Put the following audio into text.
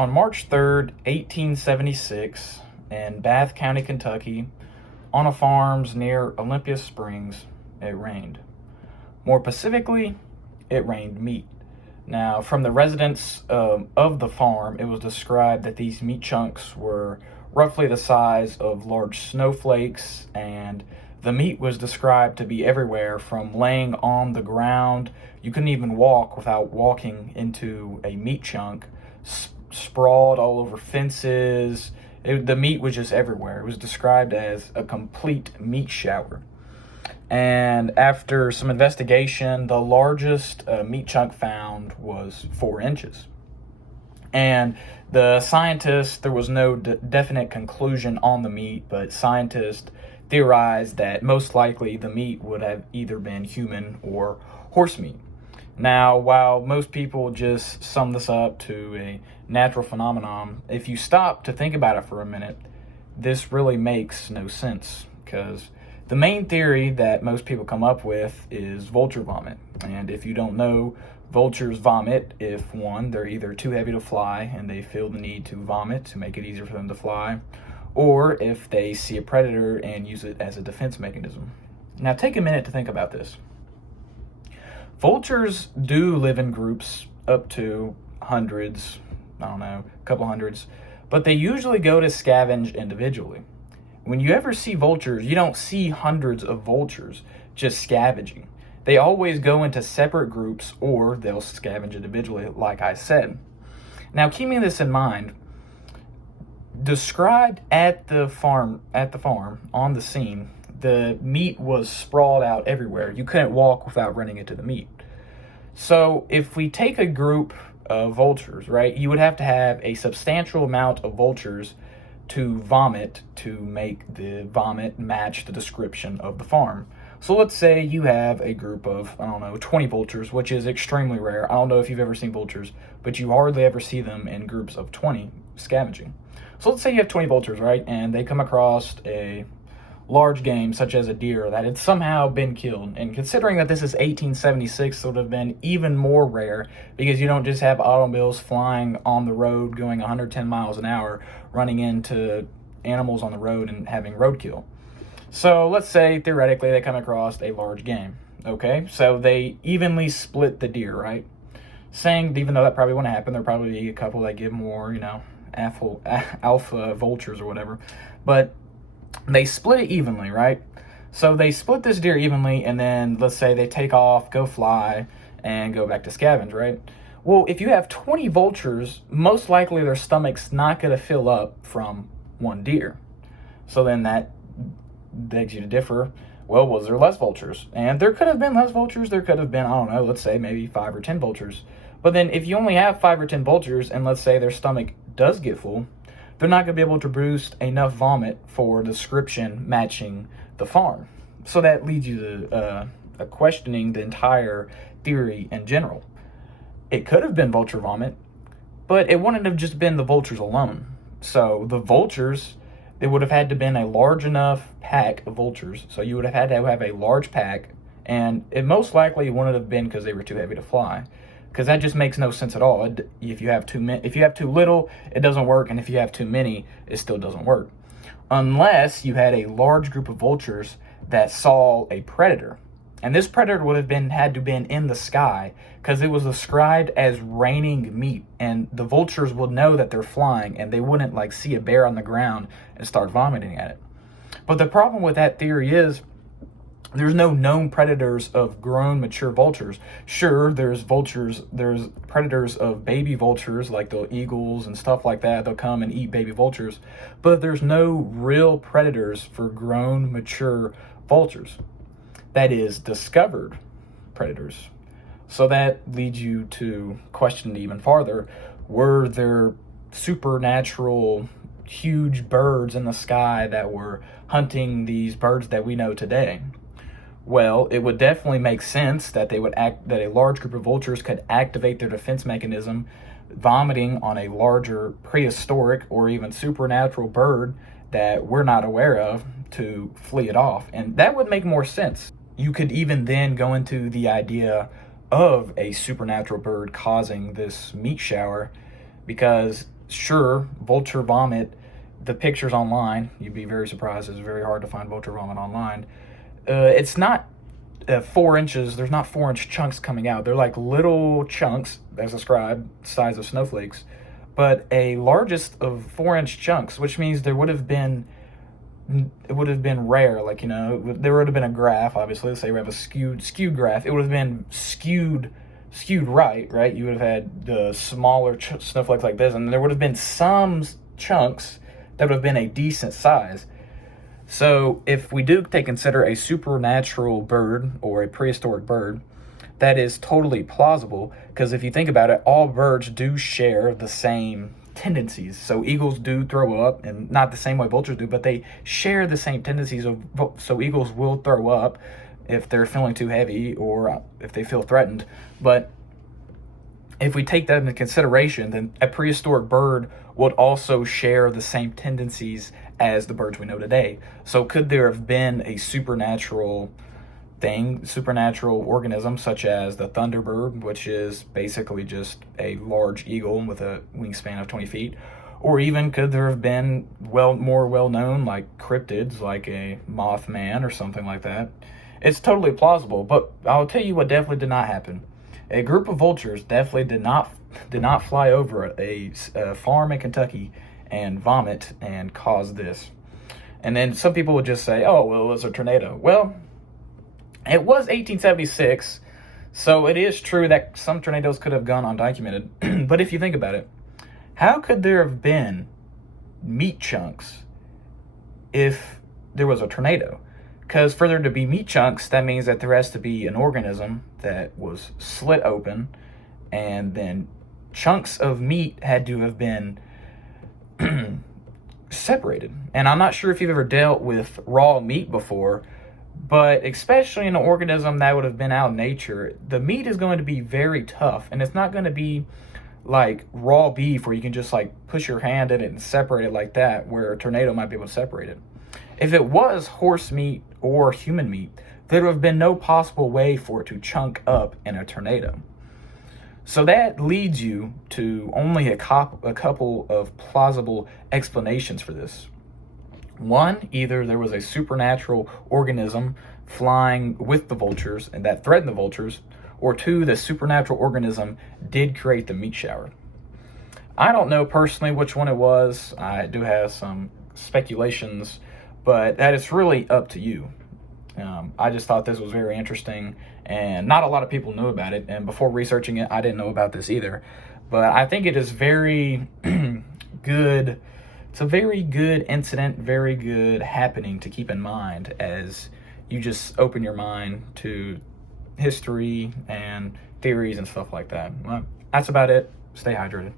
On March 3rd, 1876, in Bath County, Kentucky, on a farms near Olympia Springs, it rained. More specifically, it rained meat. Now, from the residents of the farm, it was described that these meat chunks were roughly the size of large snowflakes, and the meat was described to be everywhere from laying on the ground. You couldn't even walk without walking into a meat chunk, sprawled all over fences. The meat was just everywhere. It was described as a complete meat shower. And after some investigation, the largest meat chunk found was 4 inches. And the scientists, there was no definite conclusion on the meat, but scientists theorized that most likely the meat would have either been human or horse meat. Now, while most people just sum this up to a natural phenomenon, if you stop to think about it for a minute, this really makes no sense, because the main theory that most people come up with is vulture vomit. And if you don't know, vultures vomit if, one, they're either too heavy to fly and they feel the need to vomit to make it easier for them to fly, or if they see a predator and use it as a defense mechanism. Now, take a minute to think about this. Vultures do live in groups up to hundreds, a couple hundreds, but they usually go to scavenge individually. When you ever see vultures, you don't see hundreds of vultures just scavenging. They always go into separate groups, or they'll scavenge individually, like I said. Now, keeping this in mind, described at the farm, on the scene, the meat was sprawled out everywhere. You couldn't walk without running into the meat. So if we take a group of vultures, right, you would have to have a substantial amount of vultures to vomit to make the vomit match the description of the farm. So let's say you have a group of, 20 vultures, which is extremely rare. I don't know if you've ever seen vultures, but you hardly ever see them in groups of 20 scavenging. So let's say you have 20 vultures, right, and they come across a large game such as a deer that had somehow been killed. And considering that this is 1876, it would have been even more rare, because you don't just have automobiles flying on the road going 110 miles an hour running into animals on the road and having roadkill. So let's say theoretically they come across a large game. Okay, so they evenly split the deer, right? Saying, even though that probably wouldn't happen, there'll probably be a couple that give more, alpha vultures or whatever. But they split it evenly, right? So they split this deer evenly, and then let's say they take off, go fly, and go back to scavenge, right? Well, if you have 20 vultures, most likely their stomach's not going to fill up from one deer. So then that begs you to differ. Well, was there less vultures? And there could have been less vultures. There could have been, let's say maybe 5 or 10 vultures. But then if you only have 5 or 10 vultures, and let's say their stomach does get full, they're not going to be able to produce enough vomit for description matching the farm. So that leads you to questioning the entire theory in general. It could have been vulture vomit, but it wouldn't have just been the vultures alone. So the vultures, it would have had to been a large enough pack of vultures. So you would have had to have a large pack, and it most likely wouldn't have been because they were too heavy to fly, because that just makes no sense at all. If you have too little, it doesn't work, and if you have too many, it still doesn't work, unless you had a large group of vultures that saw a predator. And this predator would have had to been in the sky, because it was described as raining meat, and the vultures would know that they're flying, and they wouldn't see a bear on the ground and start vomiting at it. But the problem with that theory is there's no known predators of grown, mature vultures. Sure, there's predators of baby vultures, like the eagles and stuff like that. They'll come and eat baby vultures, but there's no real predators for grown, mature vultures. That is, discovered predators. So that leads you to question even farther, were there supernatural huge birds in the sky that were hunting these birds that we know today? Well, it would definitely make sense that that a large group of vultures could activate their defense mechanism, vomiting on a larger prehistoric or even supernatural bird that we're not aware of, to flee it off. And that would make more sense. You could even then go into the idea of a supernatural bird causing this meat shower, because sure, Vulture Vomit, the pictures online, you'd be very surprised. It's very hard to find Vulture Vomit online. It's not 4 inches. There's not 4-inch chunks coming out. They're like little chunks, as described, size of snowflakes, but a largest of 4-inch chunks, which means there would have been, it would have been rare. Like, there would have been a graph. Obviously, let's say we have a skewed graph. It would have been skewed right. You would have had the smaller snowflakes like this, and there would have been some chunks that would have been a decent size. So if we do consider a supernatural bird or a prehistoric bird, that is totally plausible, because if you think about it, all birds do share the same tendencies. So eagles do throw up, and not the same way vultures do, but they share the same tendencies. So eagles will throw up if they're feeling too heavy or if they feel threatened. But if we take that into consideration, then a prehistoric bird would also share the same tendencies as the birds we know today. So could there have been a supernatural organism such as the thunderbird, which is basically just a large eagle with a wingspan of 20 feet? Or even could there have been more well-known like cryptids, like a Mothman or something like that? It's totally plausible, but I'll tell you what definitely did not happen. A group of vultures definitely did not fly over a farm in Kentucky and vomit and cause this. And then some people would just say, oh, well, it was a tornado. Well, it was 1876, so it is true that some tornadoes could have gone undocumented. But if you think about it, how could there have been meat chunks if there was a tornado? Because for there to be meat chunks, that means that there has to be an organism that was slit open, and then chunks of meat had to have been separated. And I'm not sure if you've ever dealt with raw meat before, but especially in an organism that would have been out in nature, the meat is going to be very tough, and it's not going to be like raw beef where you can just like push your hand in it and separate it like that, where a tornado might be able to separate it. If it was horse meat or human meat, there would have been no possible way for it to chunk up in a tornado. So that leads you to only a couple of plausible explanations for this. One, either there was a supernatural organism flying with the vultures and that threatened the vultures, or two, the supernatural organism did create the meat shower. I don't know personally which one it was. I do have some speculations, but that is really up to you. I just thought this was very interesting, and not a lot of people knew about it, and before researching it, I didn't know about this either. But I think it is very good. It's a very good incident, very good happening to keep in mind as you just open your mind to history and theories and stuff like that. Well, that's about it. Stay hydrated.